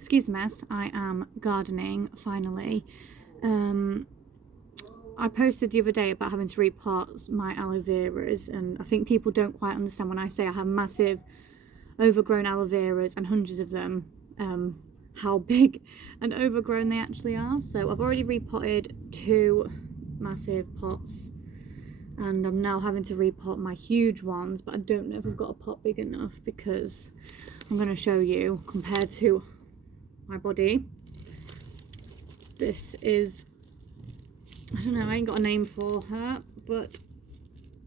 Excuse the mess, I am gardening finally. I posted the other day about having to repot my aloe veras, and I think people don't quite understand when I say I have massive overgrown aloe veras and hundreds of them, how big and overgrown they actually are. So I've already repotted 2 massive pots, and I'm now having to repot my huge ones, but I don't know if I've got a pot big enough, because I'm going to show you, compared to my body, this is, I don't know, I ain't got a name for her, but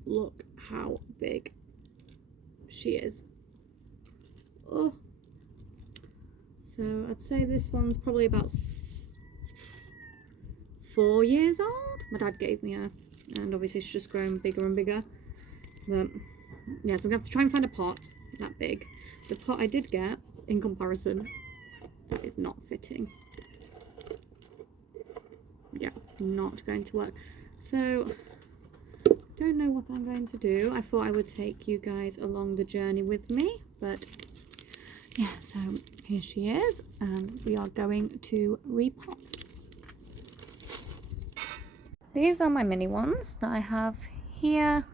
look how big she is. Oh, so I'd say this one's probably about 4 years old. My dad gave me her, and obviously she's just grown bigger and bigger. But yeah, so I'm gonna have to try and find a pot that big. The pot I did get, in comparison, that is not fitting. Yeah, not going to work. So don't know what I'm going to do. I thought I would take you guys along the journey with me, but yeah, so here she is, and we are going to repot. These are my mini ones that I have here.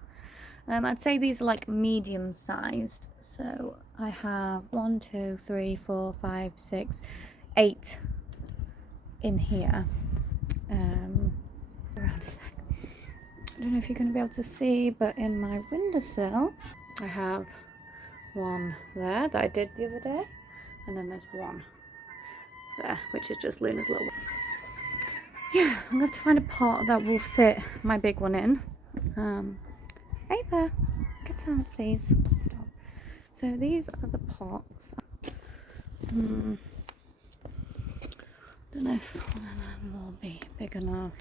I'd say these are like medium sized. So I have 1, 2, 3, 4, 5, 6, 8 in here. Around a sec. I don't know if you're going to be able to see, but in my windowsill I have one there that I did the other day, and then there's one there, which is just Luna's little one. Yeah, I'm going to have to find a pot that will fit my big one in. Ava, get out please. So these are the pots. Don't know if one of them will be big enough.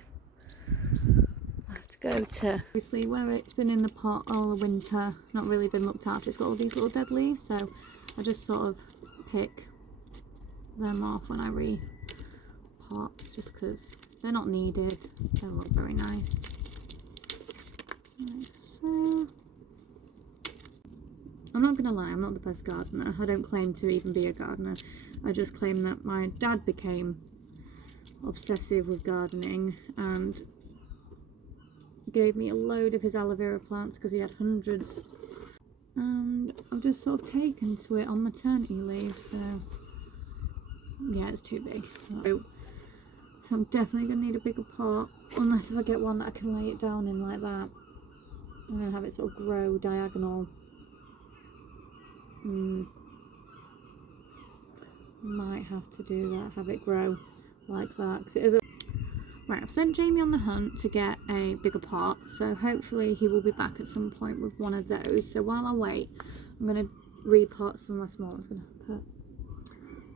I have to go to, obviously where it's been in the pot all the winter, not really been looked after, it's got all these little dead leaves, so I just sort of pick them off when I repot, just because they're not needed. They look very nice. Like so. I'm not gonna lie, I'm not the best gardener. I don't claim to even be a gardener. I just claim that my dad became obsessive with gardening and gave me a load of his aloe vera plants because he had hundreds, and I've just sort of taken to it on maternity leave. So yeah, it's too big, so I'm definitely gonna need a bigger pot, unless if I get one that I can lay it down in like that and then have it sort of grow diagonal. Might have to do that, have it grow like that, because it is a... Right, I've sent Jamie on the hunt to get a bigger pot, so hopefully he will be back at some point with one of those. So while I wait, I'm going to repot some of my small ones. I'm going to put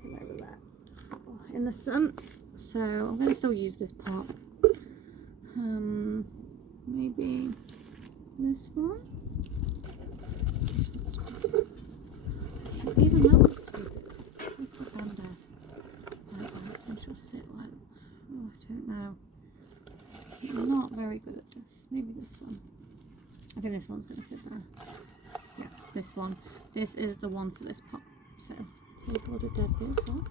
them over there in the sun. So I'm going to still use this pot. Maybe this one. Even that one's too big. Let's put one down like that, so she'll sit like... Oh, I don't know. I'm not very good at this. Maybe this one. I think this one's going to fit there. Yeah, this one. This is the one for this pot. So take all the dead bits off.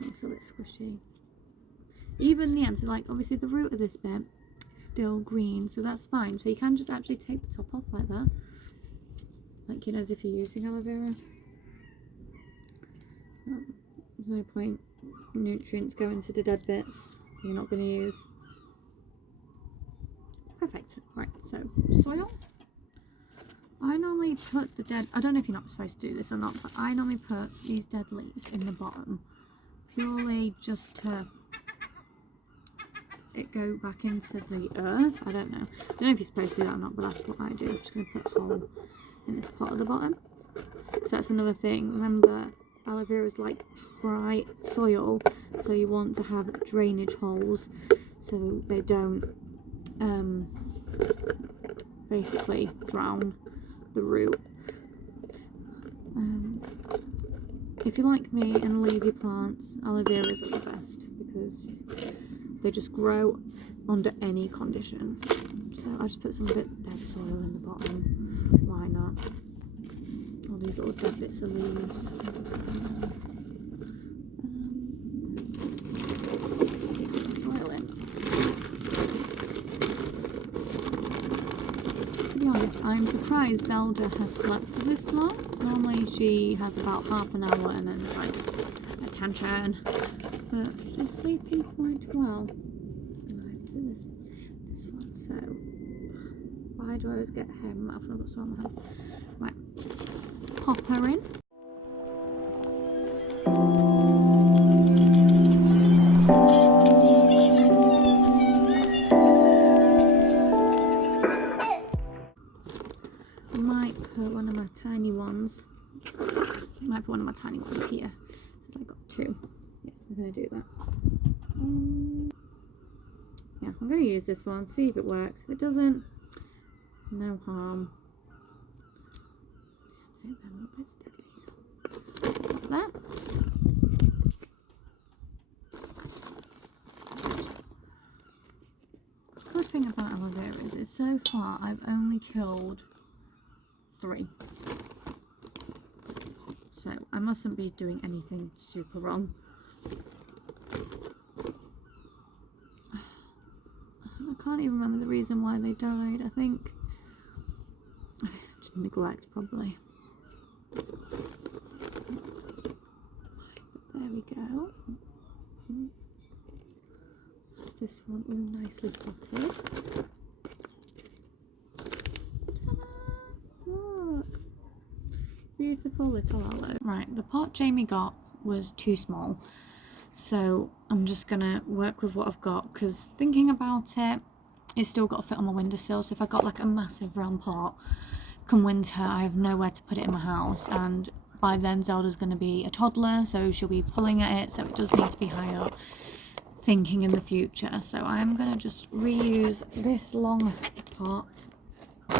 It's a bit squishy. Even the ends, like obviously the root of this bit is still green, so that's fine. So you can just actually take the top off like that, like, you know, as if you're using aloe vera. There's no point nutrients going to the dead bits you're not going to use. Perfect. Right, so soil. I normally put the dead, I don't know if you're not supposed to do this or not, but I normally put these dead leaves in the bottom purely just to it go back into the earth. I don't know if you're supposed to do that or not, but that's what I do. I'm just going to put a hole in this pot at the bottom. So that's another thing. Remember, aloe vera is like dry soil, so you want to have drainage holes so they don't basically drown the root. If you like me and leave your plants, aloe veras are the best because they just grow under any condition. So I just put some of it dead soil in the bottom. Why not? these little dead bits of leaves. Put the soil in. To be honest, I'm surprised Zelda has slept for this long. Normally she has about half an hour and then it's like a tantrum. But she's sleeping quite well. Right, so this one. So why do I always get hair in my mouth when I've got soil on my hands? Right, pop her in. I might put one of my tiny ones. Here. Since I've got two. Yes, I'm going to do that. Yeah, I'm going to use this one, see if it works. If it doesn't, no harm. Take them little bits of dead leaves. Like that. The good thing about aloe vera is so far I've only killed 3. So I mustn't be doing anything super wrong. I can't even remember the reason why they died. I think just neglect probably. But there we go. That's this one all nicely potted. Look. Beautiful little aloe. Right, the pot Jamie got was too small, so I'm just gonna work with what I've got, because thinking about it, it's still got to fit on my windowsill. So if I got like a massive round pot, come winter I have nowhere to put it in my house, and by then Zelda's going to be a toddler, so she'll be pulling at it, so it does need to be high up, thinking in the future. So I'm going to just reuse this long pot,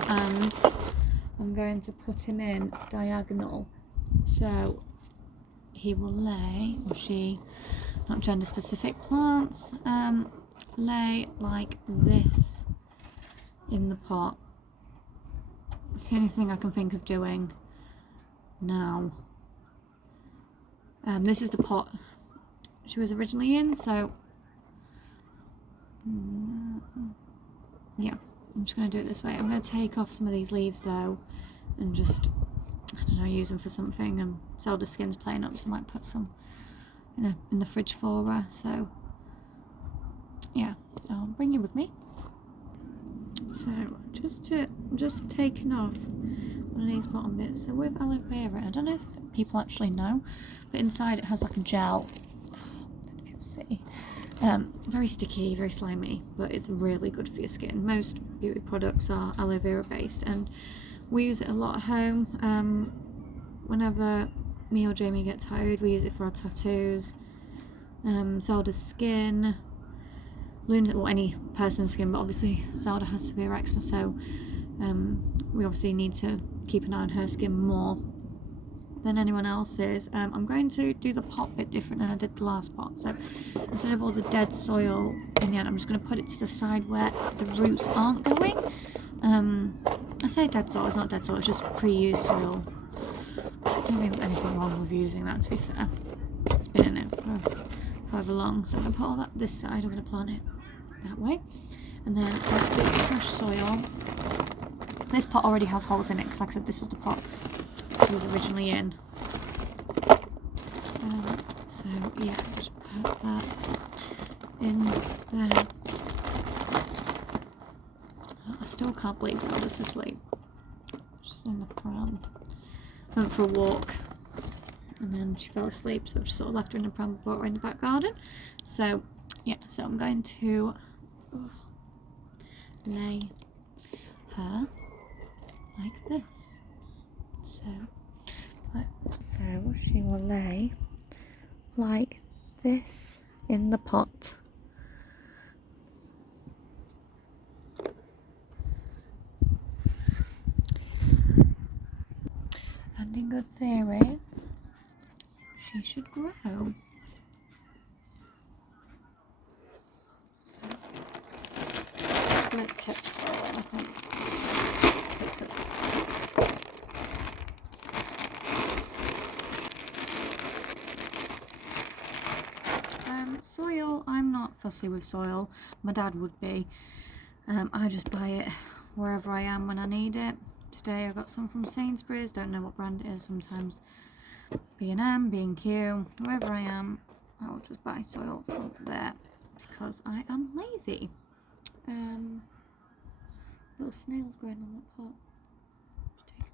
and I'm going to put him in diagonal, so he will lay, or she, not gender specific plants, lay like this in the pot. It's the only thing I can think of doing now. This is the pot she was originally in, so yeah, I'm just going to do it this way. I'm going to take off some of these leaves though and just, I don't know, use them for something. And Zelda's skin's playing up, so I might put some in the fridge for her. So yeah, I'll bring you with me. So just taking off one of these bottom bits. So with aloe vera, I don't know if people actually know, but inside it has like a gel. I don't know if you'll see. Very sticky, very slimy, but it's really good for your skin. Most beauty products are aloe vera based, and we use it a lot at home. Whenever me or Jamie get tired, we use it for our tattoos. Zelda's skin, Luna's, well, any person's skin, but obviously Zelda has severe eczema, so we obviously need to keep an eye on her skin more than anyone else's. I'm going to do the pot bit different than I did the last pot. So instead of all the dead soil in the end, I'm just going to put it to the side where the roots aren't going. I say dead soil, it's not dead soil, it's just pre-used soil. I don't think there's anything wrong with using that, to be fair. It's been in it for however long, so I'm going to put all that this side, I'm going to plant it that way. And then I'll put fresh soil. This pot already has holes in it, because like I said, this was the pot she was originally in. So yeah, just put that in there. I still can't believe Zelda's asleep. She's in the pram. Went for a walk and then she fell asleep, so I just sort of left her in the pram and brought her in the back garden. So yeah, so I'm going to lay her like this. So she will lay like this in the pot. And in good theory, she should grow. So, I'm going to tip soil in, I think. fussy with soil. My dad would be. I just buy it wherever I am when I need it. Today I got some from Sainsbury's, don't know what brand it is, sometimes B&M, B&Q, wherever I am, I'll just buy soil from there because I am lazy. Little snail's growing on that pot. Just take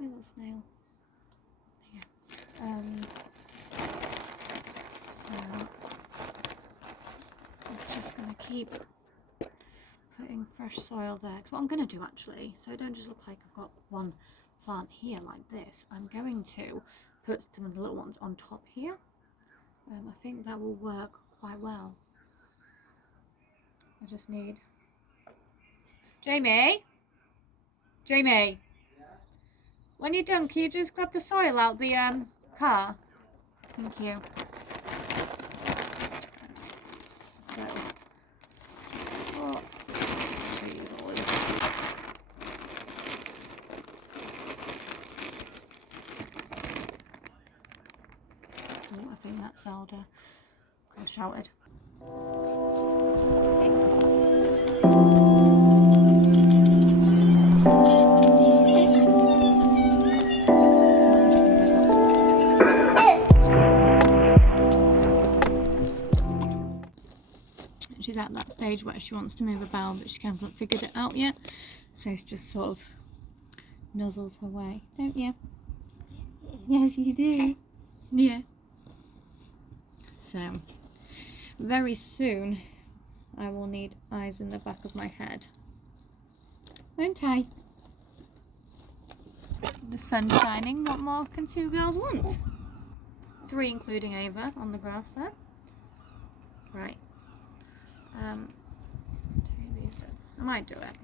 a little snail. Yeah. So I'm just gonna keep putting fresh soil there. Because what I'm gonna do actually, so it don't just look like I've got one plant here like this, I'm going to put some of the little ones on top here. I think that will work quite well. I just need Jamie, yeah. When you're done, can you just grab the soil out the car? Thank you. So, oh, trees all over. Oh, I think that's Zelda. I shouted. She's at that stage where she wants to move about, but she hasn't figured it out yet. So she just sort of nuzzles her way, don't you? Yes, you do. Yeah. So, very soon, I will need eyes in the back of my head. Won't I? The sun's shining. What more can two girls want? 3 including Ava on the grass there. Right. I might do it.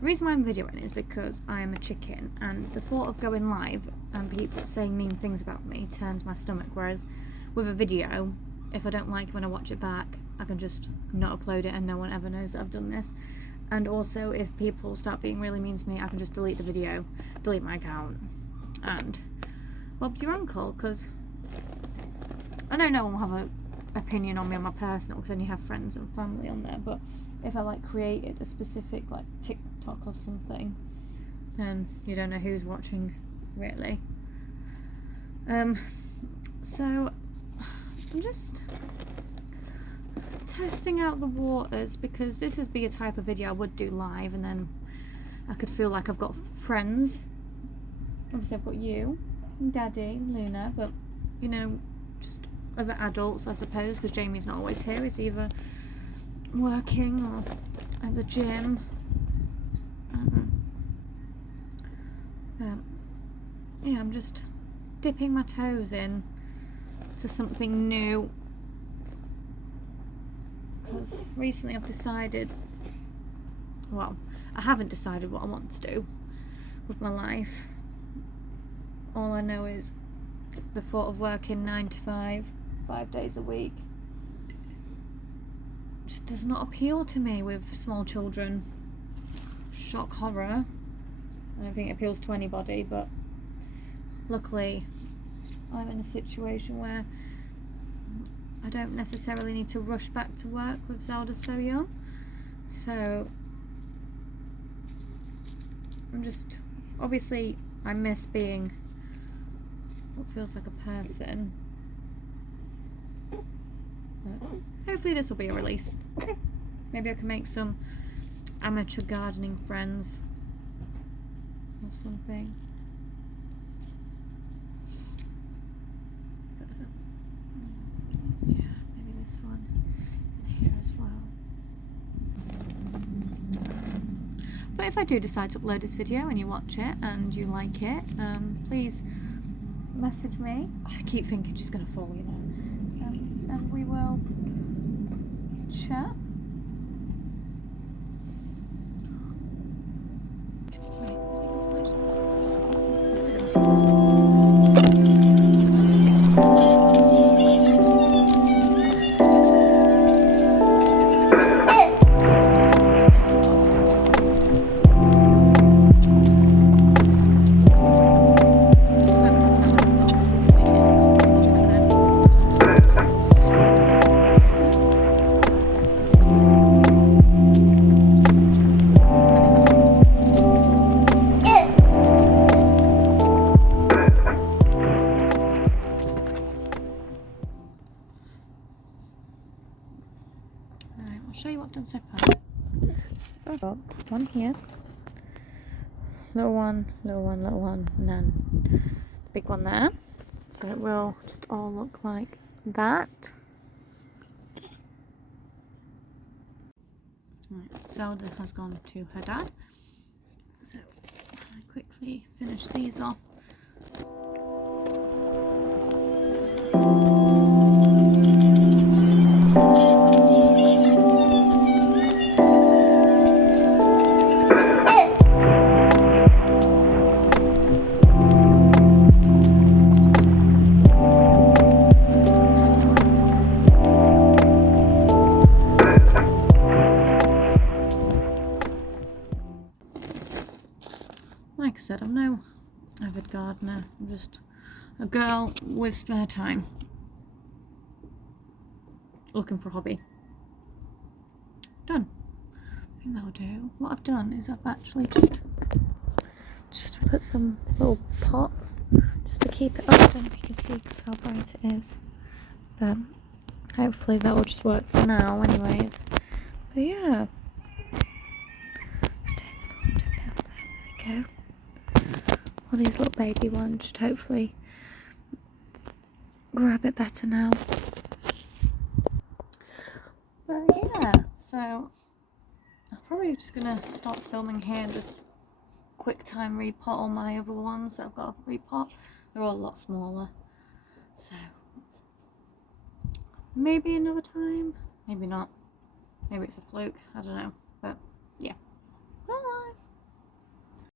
The reason why I'm videoing is because I am a chicken, and the thought of going live and people saying mean things about me turns my stomach, whereas with a video, if I don't like it when I watch it back, I can just not upload it and no one ever knows that I've done this. And also, if people start being really mean to me, I can just delete the video, delete my account, and Bob's your uncle, because I know no one will have an opinion on me on my personal, because I only have friends and family on there, but if I like created a specific like TikTok or something, then you don't know who's watching really. So I'm just testing out the waters, because this would be a type of video I would do live, and then I could feel like I've got friends. Obviously I've got you and Daddy and Luna, but you know, just other adults I suppose, because Jamie's not always here. He's either working or at the gym. Yeah, I'm just dipping my toes in to something new, because recently I've decided, well, I haven't decided what I want to do with my life. All I know is the thought of working 9 to 5, 5 days a week, just does not appeal to me with small children. Shock horror. I don't think it appeals to anybody, but luckily I'm in a situation where I don't necessarily need to rush back to work with Zelda so young. So I'm just, obviously I miss being what feels like a person. But hopefully this will be a release. Maybe I can make some amateur gardening friends or something. Yeah, maybe this one in here as well. But if I do decide to upload this video and you watch it and you like it, please message me. I keep thinking she's going to fall, you know. And we will chat. little one, little one, little one, and then the big one there. So it will just all look like that. Right, Zelda has gone to her dad, so I quickly finish these off. Like I said, I'm no avid gardener, I'm just a girl with spare time looking for a hobby. Done. I think that'll do. What I've done is I've actually just put some little pots just to keep it up. I don't know if you can see because how bright it is, but hopefully that will just work for now anyways. But yeah, just take the little tip out there. There we go. All these little baby ones should hopefully grow a bit better now. But yeah, so I'm probably just gonna stop filming here and just quick time repot all my other ones that I've got to repot. They're all a lot smaller, so maybe another time, maybe not, maybe it's a fluke, I don't know, but yeah.